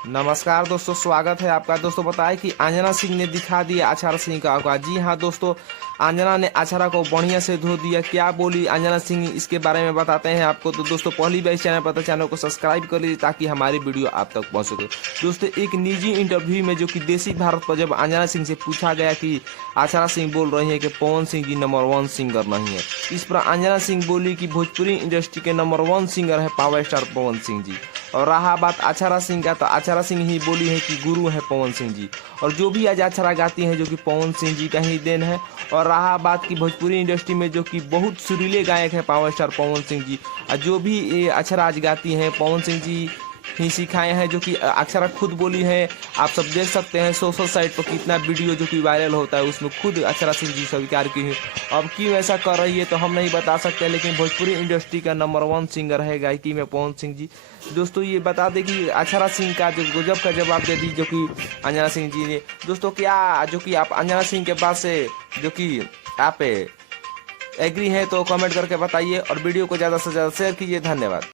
नमस्कार दोस्तों, स्वागत है आपका। दोस्तों बताएं कि अंजना सिंह ने दिखा दिया अक्षरा सिंह का औकात। जी हाँ दोस्तों, अंजना ने अक्षरा को बढ़िया से धो दिया। क्या बोली अंजना सिंह, इसके बारे में बताते हैं आपको। तो दोस्तों पहली बार इस चैनल पर, तो चैनल को सब्सक्राइब कर लीजिए ताकि हमारी वीडियो आप तक पहुंच सके। दोस्तों एक निजी इंटरव्यू में जो कि देसी भारत पर जब अंजना सिंह से पूछा गया कि अक्षरा सिंह बोल रही है कि पवन सिंह जी नंबर 1 सिंगर नहीं है, इस पर अंजना सिंह बोली कि भोजपुरी इंडस्ट्री के नंबर 1 सिंगर है पावर स्टार पवन सिंह जी। और रहा बात अक्षरा सिंह का, तो अक्षरा सिंह ही बोली है कि गुरु है पवन सिंह जी, और जो भी आज अक्षरा गाती हैं जो कि पवन सिंह जी का ही देन है। और रहा बात की भोजपुरी इंडस्ट्री में जो कि बहुत सुरीले गायक है पावर स्टार पवन सिंह जी, और जो भी ये अक्षरा आज गाती हैं पवन सिंह जी ही सिखाए हैं, जो कि अक्षरा खुद बोली है। आप सब देख सकते हैं सोशल साइट पर कितना वीडियो जो कि वायरल होता है, उसमें खुद अक्षरा सिंह जी स्वीकार की है। अब क्यों ऐसा कर रही है तो हम नहीं बता सकते, लेकिन भोजपुरी इंडस्ट्री का नंबर 1 सिंगर है गायकी में पवन सिंह जी। दोस्तों ये बता दें कि अक्षरा सिंह का जो गजब का जवाब दे दी जो कि अंजना सिंह जी ने। दोस्तों क्या जो कि आप अंजना सिंह के बात से जो कि आप एग्री हैं तो कमेंट करके बताइए, और वीडियो को ज़्यादा से ज़्यादा शेयर कीजिए। धन्यवाद।